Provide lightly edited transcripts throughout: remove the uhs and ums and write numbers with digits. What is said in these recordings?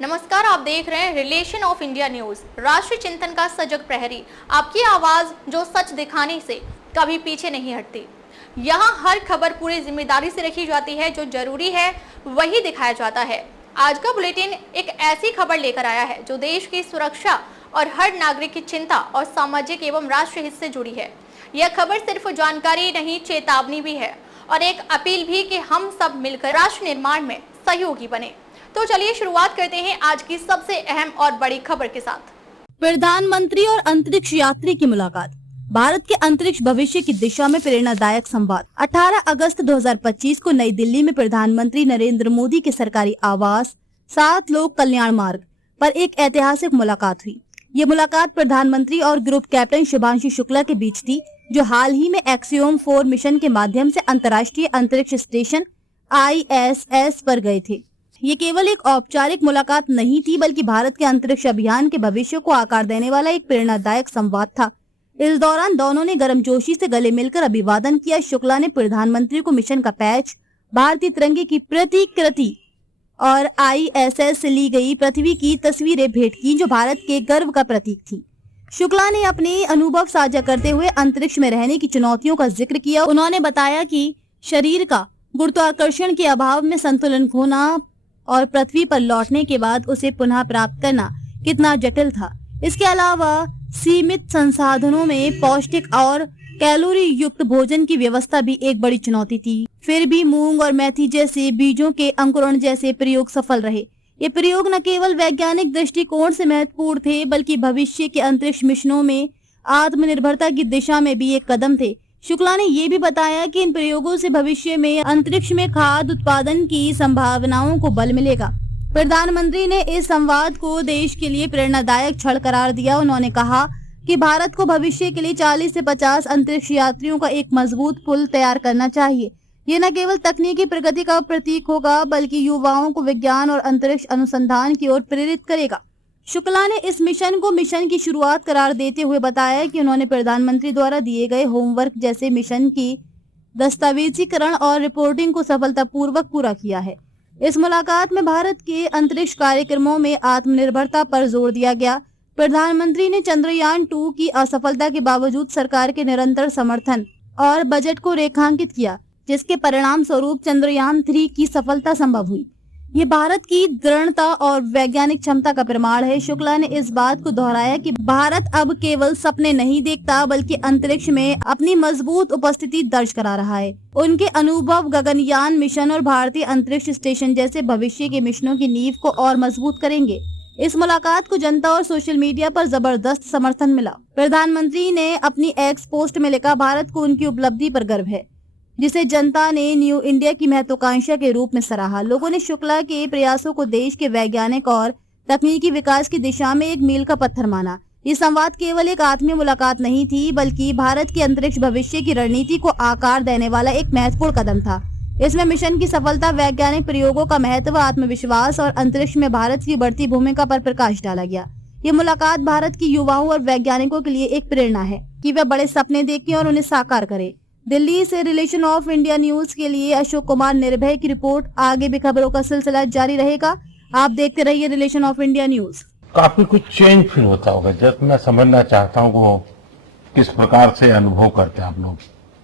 नमस्कार, आप देख रहे हैं रिलेशन ऑफ इंडिया न्यूज, राष्ट्रीय चिंतन का सजग प्रहरी। आपकी आवाज जो सच दिखाने से कभी पीछे नहीं हटती। यहाँ हर खबर पूरी जिम्मेदारी से रखी जाती है, जो जरूरी है वही दिखाया जाता है। आज का बुलेटिन एक ऐसी खबर लेकर आया है जो देश की सुरक्षा और हर नागरिक की चिंता और सामाजिक एवं राष्ट्रीय हित से जुड़ी है। यह खबर सिर्फ जानकारी नहीं, चेतावनी भी है और एक अपील भी कि हम सब मिलकर राष्ट्र निर्माण में सहयोगी बने। तो चलिए शुरुआत करते हैं आज की सबसे अहम और बड़ी खबर के साथ। प्रधानमंत्री और अंतरिक्ष यात्री की मुलाकात, भारत के अंतरिक्ष भविष्य की दिशा में प्रेरणादायक संवाद। 18 अगस्त 2025 को नई दिल्ली में प्रधानमंत्री नरेंद्र मोदी के सरकारी आवास 7 लोक कल्याण मार्ग पर एक ऐतिहासिक मुलाकात हुई। ये मुलाकात प्रधानमंत्री और ग्रुप कैप्टन शुभांशु शुक्ला के बीच थी, जो हाल ही में एक्सियोम 4 मिशन के माध्यम से अंतर्राष्ट्रीय अंतरिक्ष स्टेशन ISS पर गए थे। ये केवल एक औपचारिक मुलाकात नहीं थी, बल्कि भारत के अंतरिक्ष अभियान के भविष्य को आकार देने वाला एक प्रेरणादायक संवाद था। इस दौरान दोनों ने गर्मजोशी से गले मिलकर अभिवादन किया। शुक्ला ने प्रधानमंत्री को मिशन का पैच, भारतीय तिरंगे की प्रतिकृति और ISS से ली गई पृथ्वी की तस्वीरें भेंट की, जो भारत के गर्व का प्रतीक थी। शुक्ला ने अपने अनुभव साझा करते हुए अंतरिक्ष में रहने की चुनौतियों का जिक्र किया। उन्होंने बताया कि शरीर का गुरुत्वाकर्षण के अभाव में संतुलन खोना और पृथ्वी पर लौटने के बाद उसे पुनः प्राप्त करना कितना जटिल था। इसके अलावा सीमित संसाधनों में पौष्टिक और कैलोरी युक्त भोजन की व्यवस्था भी एक बड़ी चुनौती थी। फिर भी मूंग और मेथी जैसे बीजों के अंकुरण जैसे प्रयोग सफल रहे। ये प्रयोग न केवल वैज्ञानिक दृष्टिकोण से महत्वपूर्ण थे, बल्कि भविष्य के अंतरिक्ष मिशनों में आत्मनिर्भरता की दिशा में भी एक कदम थे। शुक्ला ने ये भी बताया कि इन प्रयोगों से भविष्य में अंतरिक्ष में खाद्य उत्पादन की संभावनाओं को बल मिलेगा। प्रधानमंत्री ने इस संवाद को देश के लिए प्रेरणादायक क्षण करार दिया। उन्होंने कहा कि भारत को भविष्य के लिए 40 से 50 अंतरिक्ष यात्रियों का एक मजबूत पुल तैयार करना चाहिए। ये न केवल तकनीकी प्रगति का प्रतीक होगा, बल्कि युवाओं को विज्ञान और अंतरिक्ष अनुसंधान की ओर प्रेरित करेगा। शुक्ला ने इस मिशन को मिशन की शुरुआत करार देते हुए बताया कि उन्होंने प्रधानमंत्री द्वारा दिए गए होमवर्क जैसे मिशन की दस्तावेजीकरण और रिपोर्टिंग को सफलतापूर्वक पूरा किया है। इस मुलाकात में भारत के अंतरिक्ष कार्यक्रमों में आत्मनिर्भरता पर जोर दिया गया। प्रधानमंत्री ने चंद्रयान 2 की असफलता के बावजूद सरकार के निरंतर समर्थन और बजट को रेखांकित किया, जिसके परिणाम स्वरूप चंद्रयान 3 की सफलता संभव हुई। ये भारत की दृढ़ता और वैज्ञानिक क्षमता का प्रमाण है। शुक्ला ने इस बात को दोहराया कि भारत अब केवल सपने नहीं देखता, बल्कि अंतरिक्ष में अपनी मजबूत उपस्थिति दर्ज करा रहा है। उनके अनुभव गगनयान मिशन और भारतीय अंतरिक्ष स्टेशन जैसे भविष्य के मिशनों की नींव को और मजबूत करेंगे। इस मुलाकात को जनता और सोशल मीडिया पर जबरदस्त समर्थन मिला। प्रधानमंत्री ने अपनी एक्स पोस्ट में लिखा, भारत को उनकी उपलब्धि पर गर्व है, जिसे जनता ने न्यू इंडिया की महत्वाकांक्षा के रूप में सराहा। लोगों ने शुक्ला के प्रयासों को देश के वैज्ञानिक और तकनीकी विकास की दिशा में एक मील का पत्थर माना। ये संवाद केवल एक आत्मीय मुलाकात नहीं थी, बल्कि भारत की अंतरिक्ष भविष्य की रणनीति को आकार देने वाला एक महत्वपूर्ण कदम था। इसमें मिशन की सफलता, वैज्ञानिक प्रयोगों का महत्व, आत्मविश्वास और अंतरिक्ष में भारत की बढ़ती भूमिका पर प्रकाश डाला गया। ये मुलाकात भारत की युवाओं और वैज्ञानिकों के लिए एक प्रेरणा है कि वे बड़े सपने देखें और उन्हें साकार करें। दिल्ली से रिलेशन ऑफ इंडिया न्यूज के लिए अशोक कुमार निर्भय की रिपोर्ट। आगे भी खबरों का सिलसिला जारी रहेगा। आप देखते रहिए रिलेशन ऑफ इंडिया न्यूज। काफी कुछ चेंज फील होता होगा। जब मैं समझना चाहता हूँ वो किस प्रकार से अनुभव करते हैं आप लोग।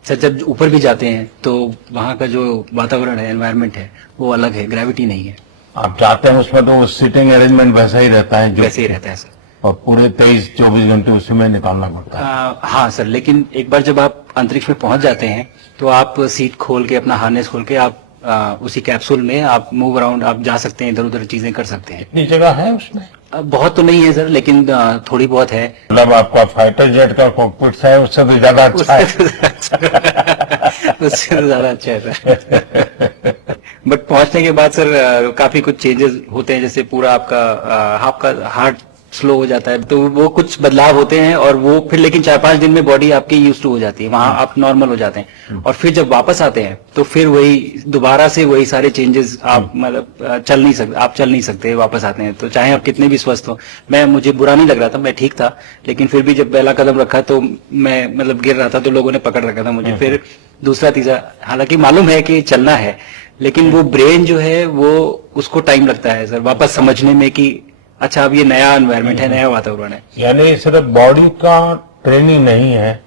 सर, जब ऊपर भी जाते हैं तो वहाँ का जो वातावरण है, एनवायरनमेंट है, वो अलग है, ग्रेविटी नहीं है। आप जाते हैं उसमें तो सीटिंग अरेंजमेंट वैसा ही रहता है, वैसे ही रहता है सर, और पूरे 23-24 घंटे उसी में निकालना पड़ता है। हाँ सर, लेकिन एक बार जब आप अंतरिक्ष में पहुंच जाते हैं तो आप सीट खोल के, अपना हार्नेस खोल के, आप उसी कैप्सूल में आप मूव अराउंड, आप जा सकते हैं, इधर उधर चीजें कर सकते हैं। इतनी जगह है उसमें? बहुत तो नहीं है सर, लेकिन थोड़ी बहुत है। मतलब आपका फाइटर जेट का कॉकपिट है, उससे तो ज्यादा अच्छा है। उससे तो ज्यादा अच्छा है सर। बट पहुंचने के बाद सर काफी कुछ चेंजेस होते हैं, जैसे पूरा आपका हार्ट स्लो हो जाता है, तो वो कुछ बदलाव होते हैं, और वो फिर लेकिन 4-5 दिन में बॉडी आपकी यूज टू हो जाती है, वहां आप नॉर्मल हो जाते हैं। और फिर जब वापस आते हैं तो फिर वही दोबारा से वही सारे चेंजेस, आप मतलब चल नहीं सकते वापस आते हैं, तो चाहे आप कितने भी स्वस्थ हो। मुझे बुरा नहीं लग रहा था, मैं ठीक था, लेकिन फिर भी जब पहला कदम रखा तो मैं मतलब गिर रहा था, तो लोगों ने पकड़ रखा था मुझे। फिर दूसरा तीसरा, हालांकि मालूम है कि चलना है, लेकिन वो ब्रेन जो है वो उसको टाइम लगता है सर वापस समझने में कि अच्छा अब ये नया एनवायरनमेंट है, नया वातावरण है। यानी सिर्फ बॉडी का ट्रेनिंग नहीं है,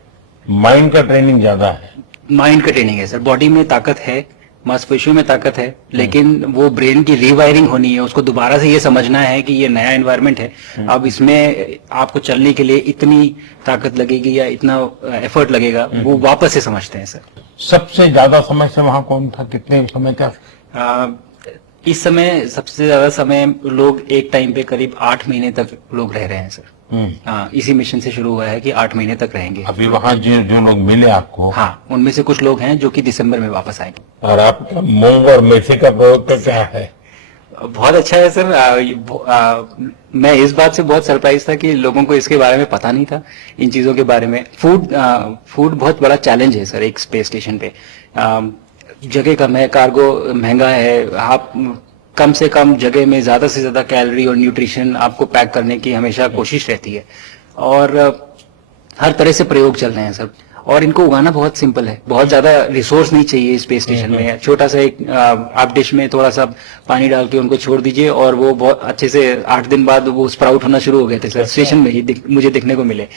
माइंड का ट्रेनिंग ज्यादा है। माइंड का ट्रेनिंग है सर, बॉडी में ताकत है, मांसपेशियों में ताकत है, लेकिन वो ब्रेन की रीवायरिंग होनी है, उसको दोबारा से ये समझना है कि ये नया एनवायरनमेंट है, अब इसमें आपको चलने के लिए इतनी ताकत लगेगी या इतना एफर्ट लगेगा, वो वापस से समझते हैं सर। सबसे ज्यादा समय से वहां कौन था, कितने समय का? इस समय सबसे ज्यादा समय लोग एक टाइम पे करीब 8 महीने तक लोग रह रहे हैं सर। हाँ, इसी मिशन से शुरू हुआ है कि 8 महीने तक रहेंगे। अभी वहाँ जो लोग मिले आपको? हाँ, उनमें से कुछ लोग हैं जो कि दिसंबर में वापस आएंगे। और आपका मूंग और मेथी का प्रयोग का क्या है? बहुत अच्छा है सर। मैं इस बात से बहुत सरप्राइज था कि लोगों को इसके बारे में पता नहीं था, इन चीजों के बारे में। फूड बहुत बड़ा चैलेंज है सर एक स्पेस स्टेशन पे। जगह कम है, कार्गो महंगा है, आप कम से कम जगह में ज्यादा से ज्यादा कैलोरी और न्यूट्रिशन आपको पैक करने की हमेशा कोशिश रहती है, और हर तरह से प्रयोग चल रहे हैं सर। और इनको उगाना बहुत सिंपल है, बहुत ज्यादा रिसोर्स नहीं चाहिए स्पेस स्टेशन में। छोटा सा एक आप डिश में थोड़ा सा पानी डाल के उनको छोड़ दीजिए और वो बहुत अच्छे से 8 दिन बाद वो स्प्राउट होना शुरू हो गए थे सर, स्टेशन में ही मुझे देखने को मिले।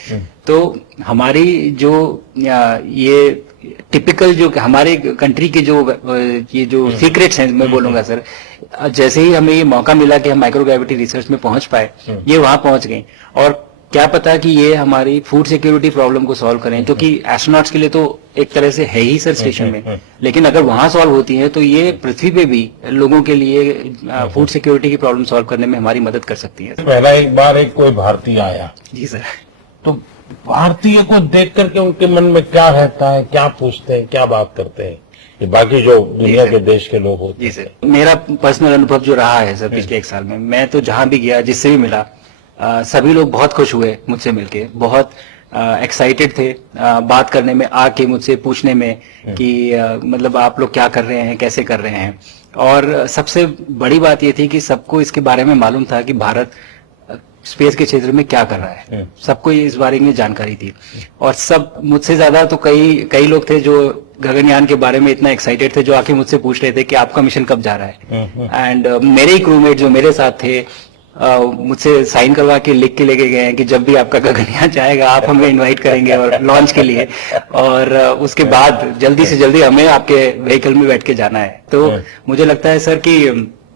तो हमारी जो ये टिपिकल जो हमारे कंट्री के जो ये जो सीक्रेट्स हैं मैं बोलूंगा सर, जैसे ही हमें ये मौका मिला कि हम माइक्रोग्रेविटी रिसर्च में पहुंच पाए, ये वहां पहुंच गए। और क्या पता कि ये हमारी फूड सिक्योरिटी प्रॉब्लम को सॉल्व करें, क्योंकि एस्ट्रोनॉट्स के लिए तो एक तरह से है ही सर स्टेशन में, लेकिन अगर वहां सॉल्व होती है तो ये पृथ्वी पे भी लोगों के लिए फूड सिक्योरिटी की प्रॉब्लम सॉल्व करने में हमारी मदद कर सकती है। पहला एक बार एक कोई भारतीय आया जी सर। तो भारतीय को देख करके उनके मन में क्या रहता है, क्या पूछते हैं, क्या बात करते हैं, ये बाकी जो दुनिया के देश के लोग होते हैं? जी सर, मेरा पर्सनल अनुभव जो रहा है सर पिछले 1 साल में, मैं तो जहां भी गया, जिससे भी मिला, सभी लोग बहुत खुश हुए मुझसे मिलके, बहुत एक्साइटेड थे बात करने में, आके मुझसे पूछने में कि मतलब आप लोग क्या कर रहे हैं, कैसे कर रहे हैं। और सबसे बड़ी बात ये थी कि सबको इसके बारे में मालूम था कि भारत स्पेस के क्षेत्र में क्या कर रहा है, सबको इस बारे में जानकारी थी। और सब मुझसे ज्यादा तो कई लोग थे जो गगनयान के बारे में इतना एक्साइटेड थे, जो आके मुझसे पूछ रहे थे कि आपका मिशन कब जा रहा है। एंड मेरे ही क्रूमेट जो मेरे साथ थे मुझसे साइन करवा के लिख के लेके गए हैं कि जब भी आपका गगनयान जाएगा आप हमें इनवाइट करेंगे और लॉन्च के लिए, और उसके बाद जल्दी से जल्दी हमें आपके व्हीकल में बैठ के जाना है। तो मुझे लगता है सर कि